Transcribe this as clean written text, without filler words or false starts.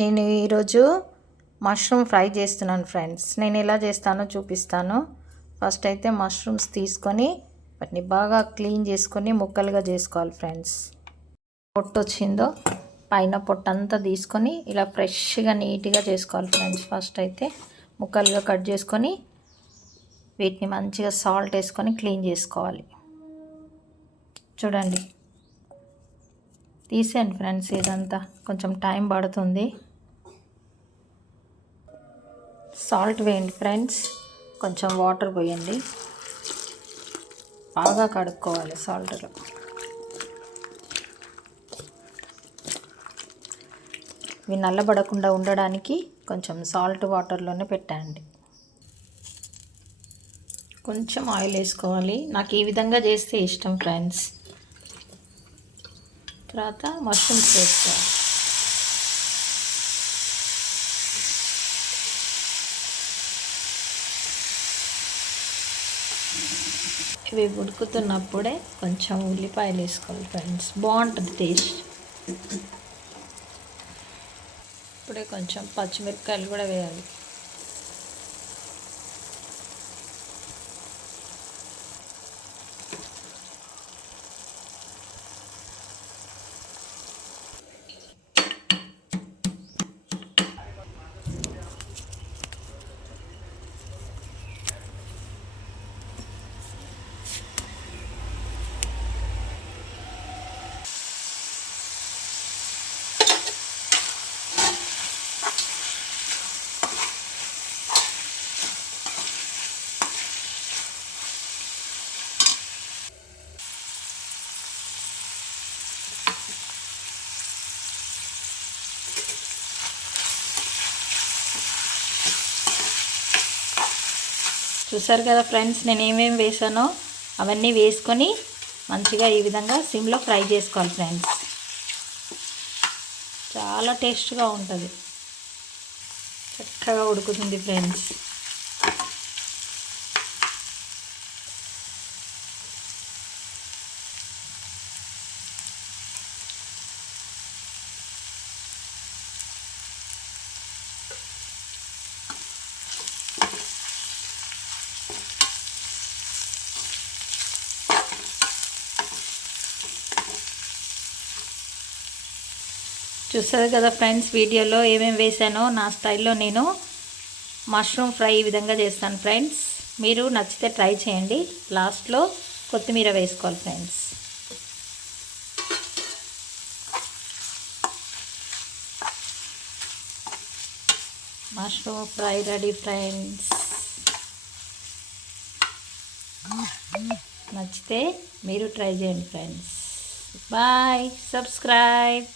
నేను ఈరోజు mushroom fry చేస్తున్నాను ఫ్రెండ్స్. నేను ఎలా చేస్తానో చూపిస్తాను. ఫస్ట్ అయితే మష్రూమ్స్ తీసుకొని వాటిని బాగా క్లీన్ చేసుకొని ముక్కలుగా చేసుకోవాలి ఫ్రెండ్స్. పొట్టు వచ్చిందో పైన పొట్టంతా తీసుకొని ఇలా ఫ్రెష్గా నీట్గా చేసుకోవాలి ఫ్రెండ్స్. ఫస్ట్ అయితే ముక్కలుగా కట్ చేసుకొని వీటిని మంచిగా సాల్ట్ వేసుకొని క్లీన్ చేసుకోవాలి. చూడండి, తీసేయండి ఫ్రెండ్స్. ఇదంతా కొంచెం టైం పడుతుంది. సాల్ట్ వేయండి ఫ్రెండ్స్, కొంచెం వాటర్ పోయండి, బాగా కడుక్కోవాలి సాల్ట్లో. ఇవి నల్లబడకుండా ఉండడానికి కొంచెం సాల్ట్ వాటర్లోనే పెట్టండి. కొంచెం ఆయిల్ వేసుకోవాలి. నాకు ఈ విధంగా చేస్తే ఇష్టం ఫ్రెండ్స్. తర్వాత మష్రూమ్స్ వేసుకోవాలి. ఇవి ఉడుకుతున్నప్పుడే కొంచెం ఉల్లిపాయలు వేసుకోవాలి ఫ్రెండ్స్, బాగుంటుంది టేస్ట్. ఇప్పుడే కొంచెం పచ్చిమిరపకాయలు కూడా వేయాలి. చూసారు కదా ఫ్రెండ్స్, నేను ఏమేమి వేసానో అవన్నీ వేసుకొని మంచిగా ఈ విధంగా సిమ్లో ఫ్రై చేసుకోవాలి ఫ్రెండ్స్. చాలా టేస్ట్గా ఉంటుంది, చక్కగా ఉడుకుతుంది ఫ్రెండ్స్. చూసారు కదా ఫ్రెండ్స్, వీడియోలో ఏమేమి వేసానో నా స్టైల్లో నేను మష్రూమ్ ఫ్రై ఈ విధంగా చేస్తాను ఫ్రెండ్స్. మీరు నచ్చితే ట్రై చేయండి. లాస్ట్లో కొత్తిమీర వేసుకోవాలి friends. Mushroom fry ready friends. నచ్చితే మీరు ట్రై చేయండి ఫ్రెండ్స్. Bye, subscribe.